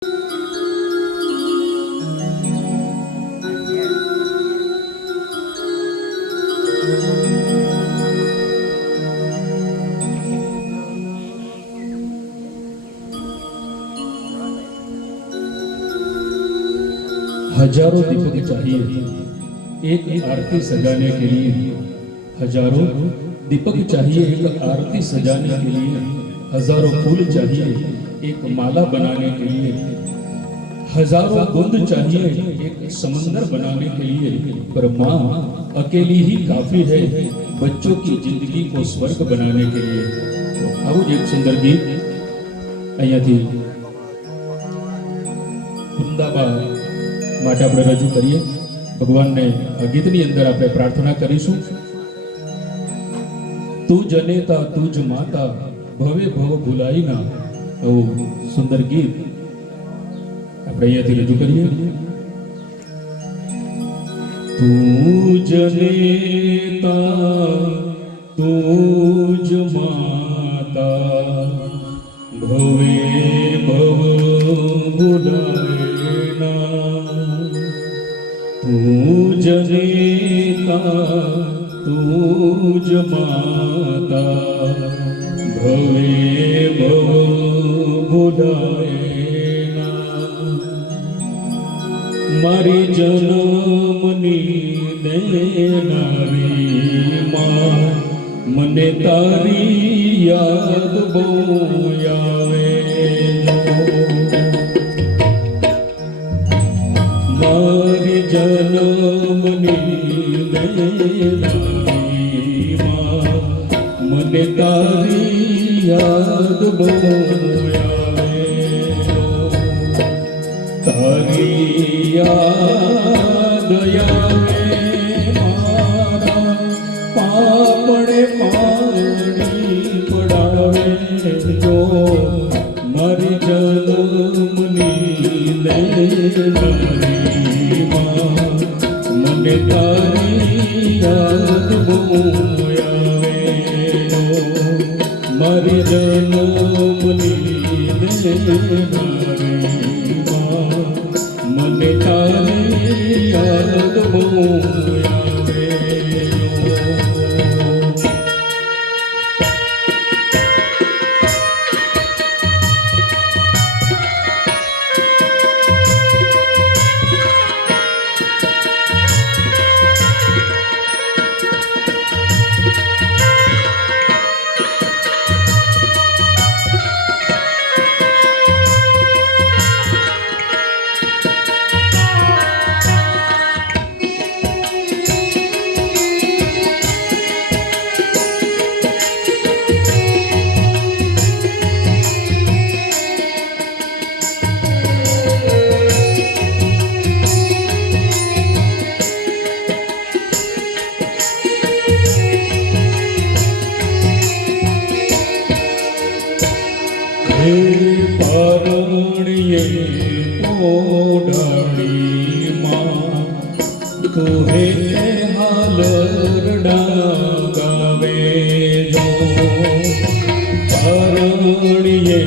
हजारों दीपक चाहिए एक आरती सजाने के लिए, हजारों दीपक चाहिए एक आरती सजाने के लिए, हजारों फूल चाहिए एक माला बनाने के लिए, हजारों बूंद चाहिए एक समंदर बनाने के लिए, पर माँ अकेली ही काफी है बच्चों की जिंदगी को स्वर्ग बनाने के लिए। तो આવું જ એક સુંદર ગીત અહીંયાથી વૃંદાબા માટે આપણે રજૂ કરીએ। ભગવાનને આ ગીતની અંદર આપણે પ્રાર્થના કરીશું। તું જનેતા તુજ માતા ભવે ભવ ભૂલાઈ ના, આવું સુંદર ગીત આપણે અહીંયાથી રજૂ કરીએ। તું જનેતા તુજ માતા ભવે ભવ ભૂલાઈ ના, तू जनेता तुज माता भवे भव भुलाए ना, मारी जनमनी देनारी मां मने तारी याद बहु आवे। मारी जनमनी देनारी मां मने तारी याद बहु आवे, तारी याद आवे मारा पापड़े पानी पड़ावे जो, मारी जनमनी देनारी मने तारी याद बहु आवे, मारी जनमनी देनारी मां मने तारी याद बहु आवे। पारणिये ओढ़ाड़ी मां तुहे हालरडा गावे जो, पारणिये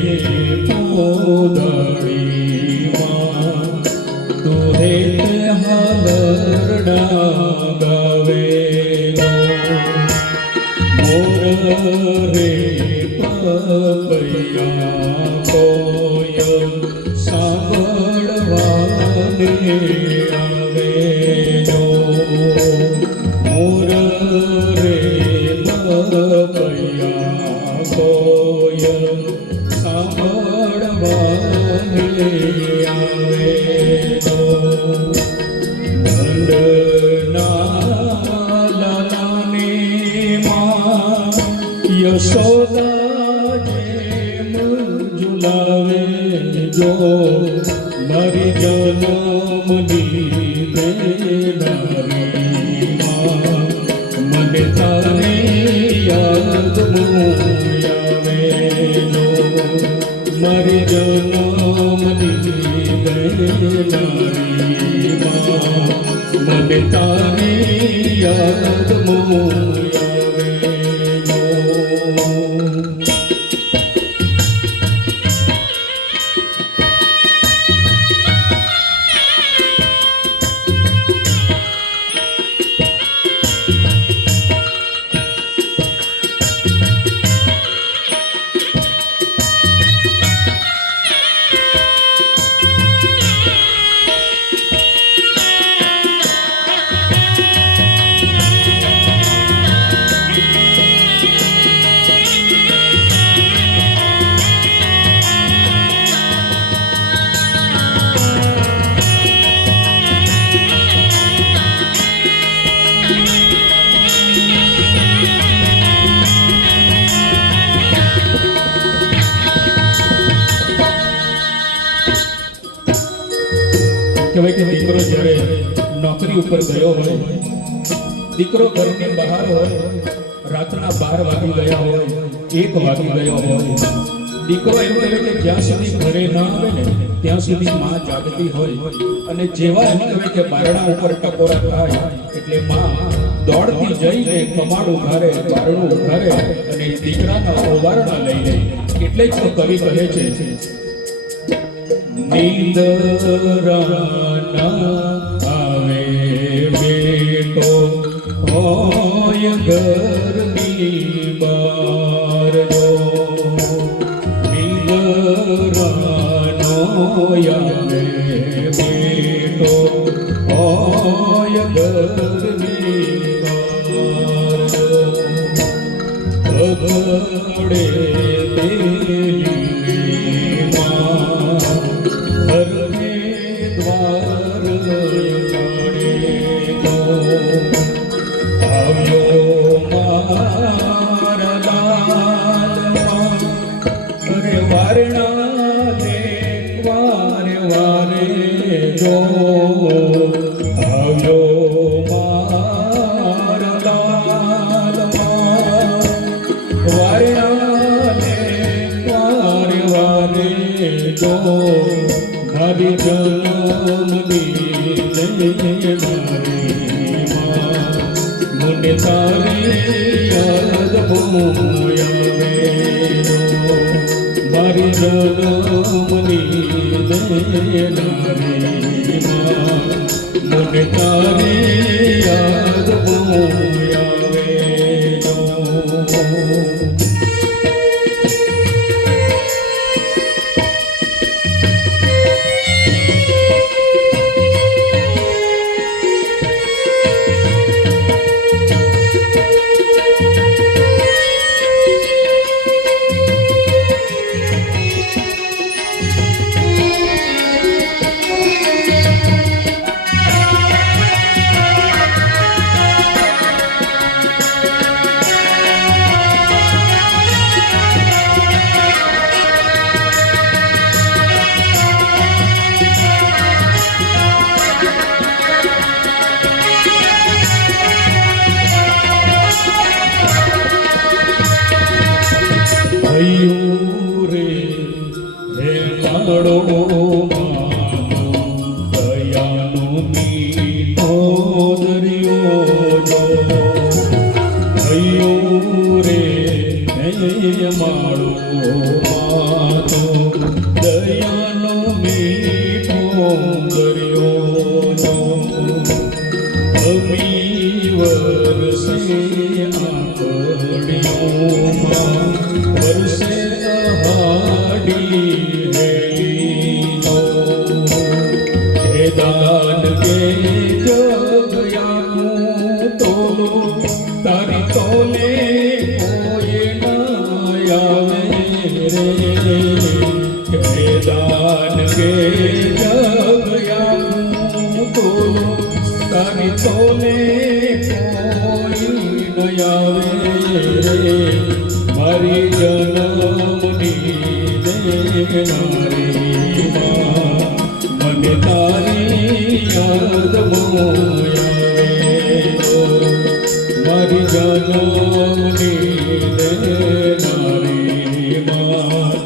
ओढ़ाड़ी मां तुहे हालरडा गावे जो, मोर रे पपैया कोयल सांभळवाने आवे जो, मोर रे पपैया कोयल सांभळवाने आवे जो, नंदना लालाने मां यशोदा झुलावे जो, मारी जनमनी देनारी मां मने तारी याद बहु आवे जो, मारी जनमनी देनारी मां मने तारी याद बहु आवे जो। કહેવાય કે દીકરો જ્યારે નોકરી ઉપર ગયો હોય, દીકરો ઘરની બહાર હોય, રાતના 12 વાગી ગયા હોય, 1 વાગી ગયો હોય, દીકરો એમ કહે કે જ્યાં સુધી ઘરે ન આવે ને ત્યાં સુધી માં જાગતી હોય, અને જેવા એમ કહે કે બારણા ઉપર ટકોરા થાય એટલે માં દોડતી જઈને કમાડ ઉઘારે, બારણું ઉઘારે અને દીકરાના ઓવારણા લઈ લે. એટલે જ તો કવિ કહે છે, નીંદરાના આવે બેટો હોય ઘરની બાર જો, નીંદરાનો આવે બેટો હોય ઘરની બાર જો, ભગડે દેલી માં ઘરને દ્વાર કાઢે તો, આવ્યો મારા લાલનો અરે વારણા લે વારે વારે જો, આવ્યો મારા લાલનો વારણા લે વારે વારે જો, મારી જન્મની મારી માં મને તારી યાદ બહુ આવે જો, મારી જન્મની મારી માં મને તારી યાદ બહુ આવે જો. ભયું રે હે મારો માનો દયાનો મીઠો દરિયો જો, ભયું રે હે મારો માનો દયાનો મીઠો દરિયો જો, અમી વરસે આંખડીઓમાં વરસે અહાડી રેલીનો, હે દાન કે જગયાનું તોલો તારી તોલે કોઈ ના આવે રે, હે દાન કે જગયાનું તોલો તારી તોલે કોઈ ન આવે રે, મારી જન્મની દેનારી માં મને તારી યાદ બહુ આવે જો, મારી જન્મની દેનારી માં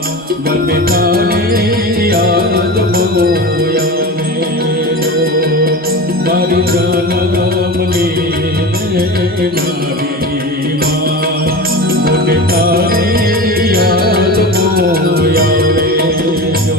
મને તારી યાદ બહુ આવે જો, મારી જન્મની દેનારી માં મને તારી યાદ બહુ આવે જો.